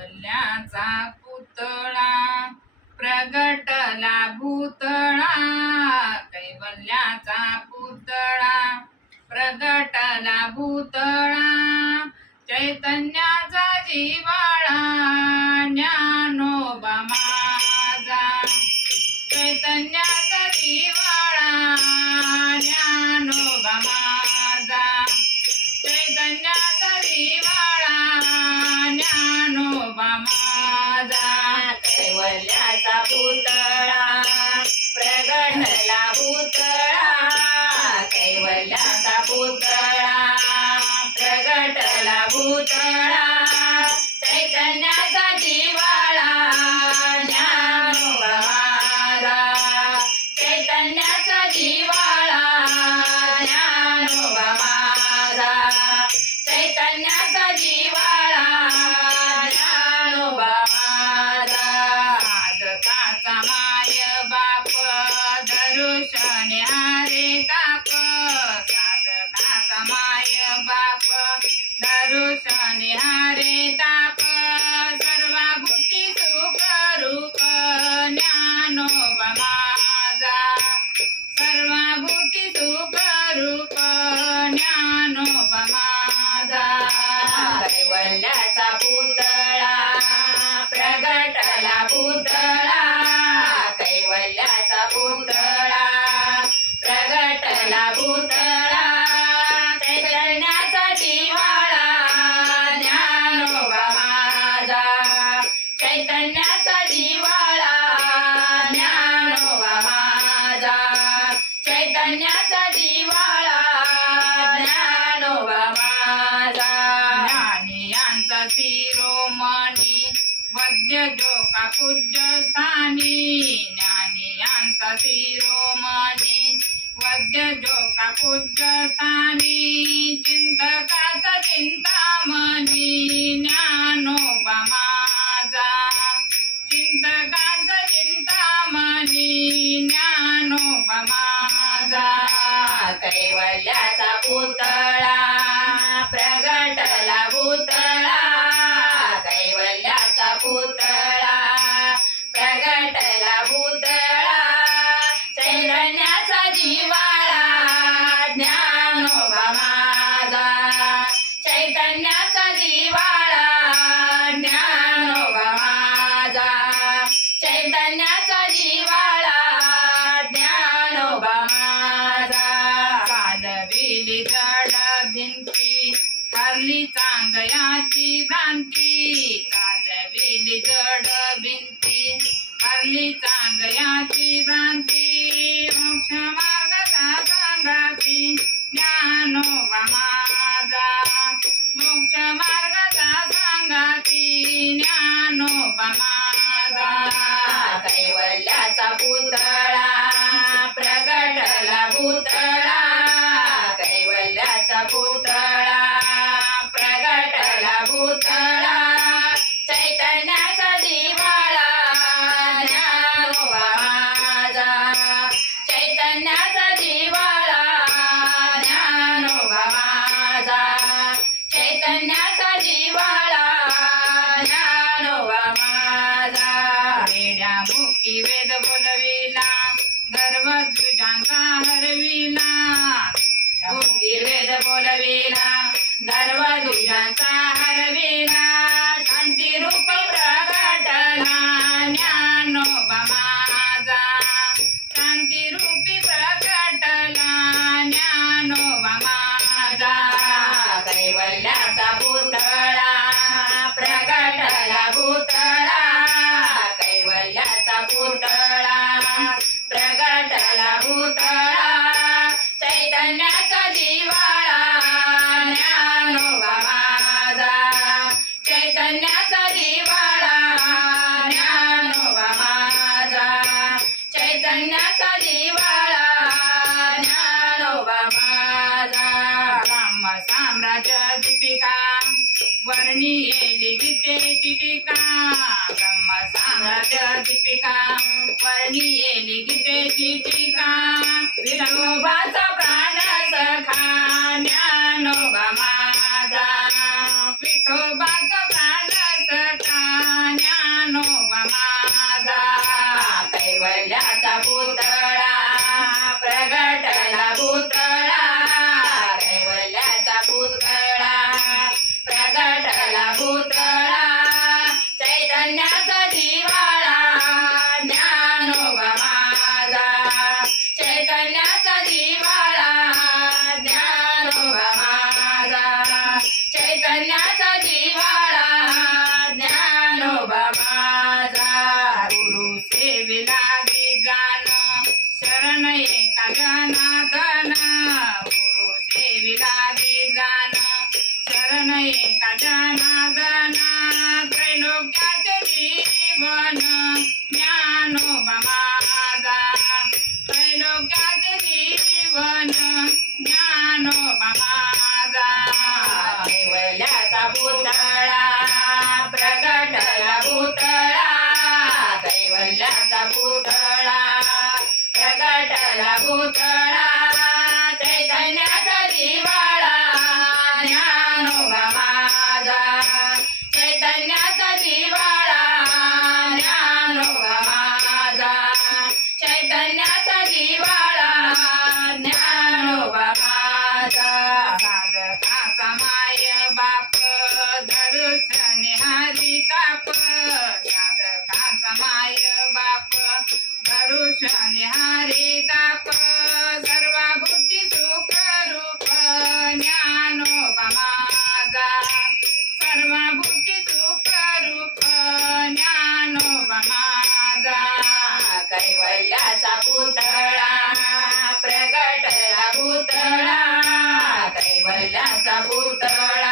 कैवल्याचा पुतळा प्रगटला भूतळा, कैवल्याचा पुतळा प्रगटला भूतळा, चैतन्याचा जिव्हाळा ज्ञानोबा माझा, चैतन्याचा जिव्हाळा ज्ञानोबा माझा, चैतन्याचा जिव्हाळा ज्ञानोबा माझा, कैवल्याचा पुतळा प्रगटला भूतळा, कैवल्याचा पुतळा प्रगटला भूतळा, चैतन्याचा जिव्हाळा ज्ञानोबा माझा, चैतन्याचा जिव्हाळा ज्ञानोबा माझा, चैतन्याचा जिव्हाळा ज्ञानोबा माझा, साधकाचा माय बाप दर्शन हारे ताप, साधकाचा माय बाप दर्शन हारे ताप, सर्वभूती सुख रूप ज्ञानोबा माझा, सर्वभूती सुख रूप ज्ञानोबा माझा, कैवल्याचा पुतळा प्रगटला भूतळा, कैवल्याचा पुतळा प्रगटला भूतळा, चैतन्याचा जिव्हाळा ज्ञानोबा माझा, चैतन्याचा जिव्हाळा ज्ञानोबा माझा, चैतन्याचा जिव्हाळा ज्ञानोबा माझा, ज्ञानियांचा शिरोमणी वद्य जोका पूज्य स्थानी, ज्ञानियांचा शिरोमणी वद्य जोका पूज्य स्थानी, चिंतकाचा चिंतामणी ज्ञानोबा माझा, चिंतकाचा चिंतामणी ज्ञानोबा माझा, कैवल्याचा पुतळा प्रगटला भूतळा, कैवल्याचा पुतळा प्रगटला भूतळा, चैतन्याचा जिव्हाळा ज्ञानोबा माझा, चैतन्याचा जिव्हाळा ज्ञानोबा माझा, चैतन्याचा जिव्हाळा ज्ञानोबा माझा, चालविली जड भिंती हरली चांगयाची भ्रांती, चालविली जड भिंती हरली चांगयाची भ्रांती, मोक्ष मार्गाचा सांगाती ज्ञानोबा माझा, मोक्ष मार्गाचा सांगाती ज्ञानोबा माझा, कैवल्याचा पुतळा प्रगटला भूतळा, कैवल्याचा पुतळा प्रगटला भूतळा, चैतन्याचा जिव्हाळा ज्ञानोबा माझा, चैतन्याचा जिव्हाळा ज्ञानोबा माझा, चैतन्याचा जिव्हाळा ज्ञानोबा माझा, वेड्यामुखी वेद बोलविला गर्व द्विजांचा हरविला, मुखी वेद बोलविला गर्व दुजांचा हरविला, शांती रूप प्रगटला ज्ञानोबा माझा, शांती रूपी प्रगटला ज्ञानोबा माझा, कैवल्याचा पुतळा प्रगटला भूतळा, कैवल्याचा पुतळा प्रगटला भूतळा, चैतन्याचा जिव्हाळा ज्ञानोबा माझा, चैतन्याचा जिव्हाळा ज्ञानोबा माझा, चैतन्याचा जिव्हाळा ज्ञानोबा माझा, ब्रह्म साम्राज्य दीपिका वर्णियेली गीतेची टीका, ब्रह्म साम्राज्य दीपिका वर्णियेली गीतेची टीका, विठोबाचा प्राण सखा ज्ञानोबा माझा, विठोबाचा प्राण सखा पुतळा चैतन्याचा जिव्हाळा ज्ञानोबा माझा चैतन्याचा जिव्हाळा ज्ञानोबा माझा चैतन्याचा जिव्हाळा ज्ञानोबा माझा साधकाचा माय बाप दर्शन हारी ताप साधकाचा माय बाप दर्शन हारी ताप सर्वभूती सुख रूप ज्ञानोबा माझा सर्वभूती सुख रूप ज्ञानोबा माझा कैवल्याचा पुतळा प्रगटला पुतळा कैवल्याचा पुतळा